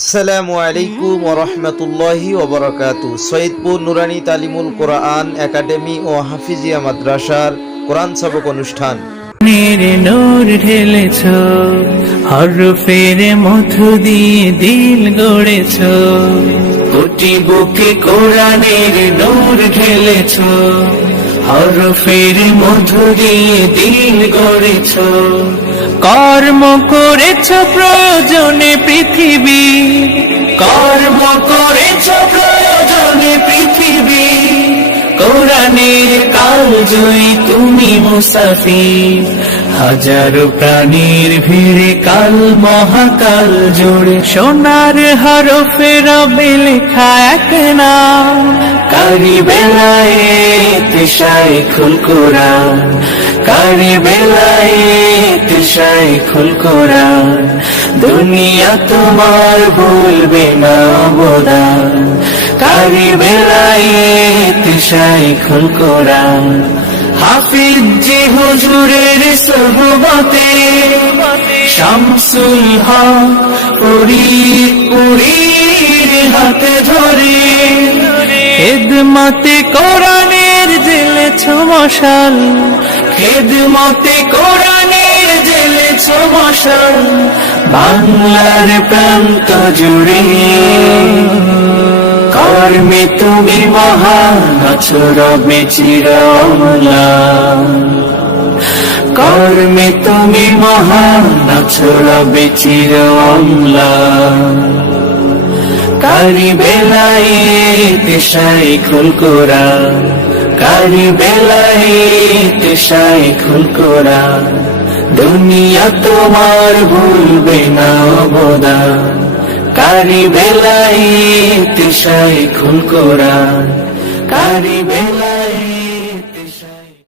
আসসালামু আলাইকুম ওয়া রাহমাতুল্লাহি ওয়া বারাকাতুহু। সৈয়দপুর নুরানি তালিমুল কোরআন একাডেমি ও হাফিজিয়া মাদ্রাসার কোরআন সবক অনুষ্ঠান। নূর ঢেলেছ, হরফের মধু দিয়ে দিল গড়েছ, কোটি বুকে কোরআনের নূর ঢেলেছ, হরফের মধু দিয়ে দিল গড়েছ, কর্ম করেছ প্রয়োজনে পৃথিবী, কর্ম করেছ প্রয়োজনে পৃথিবী, কোরআনের কালজয়ী তুমি মুসাফির, হাজারো প্রাণীর ভিড়ে কাল মহাকাল জুড়ে সোনার হরফে রবে লেখা এক নাম, কারি বেলায়েত শাইখুল কোরআন, কারি বেলায়েত শাইখুল কোরআন, দুনিয়া তোমার ভুলবে না অবদান, কারি বেলায়েত শাইখুল কোরআন। হাফিজ জি হুজুরের সোহবতে শামসুল হক পুরীর হাতে ধরে, খেদমতে কোরআনের জ্বেলেছ মশাল, খেদমতে কোরআনের জ্বেলেছ মশাল, বাংলার প্রান্ত জুড়ে কর্মে তুমি মহান আছো রবে চিরঅম্লান, কর্মে তুমি মহান আছো রবে চিরঅম্লান, কারি বেলায়েত শাইখুল কোরআন, কারি বেলায়েত শাইখুল কোরআন, দুনিয়া তোমার ভুলবে না অবদান, কারি বেলায়েত শাইখুল কোরআন, কারি বেলায়েত।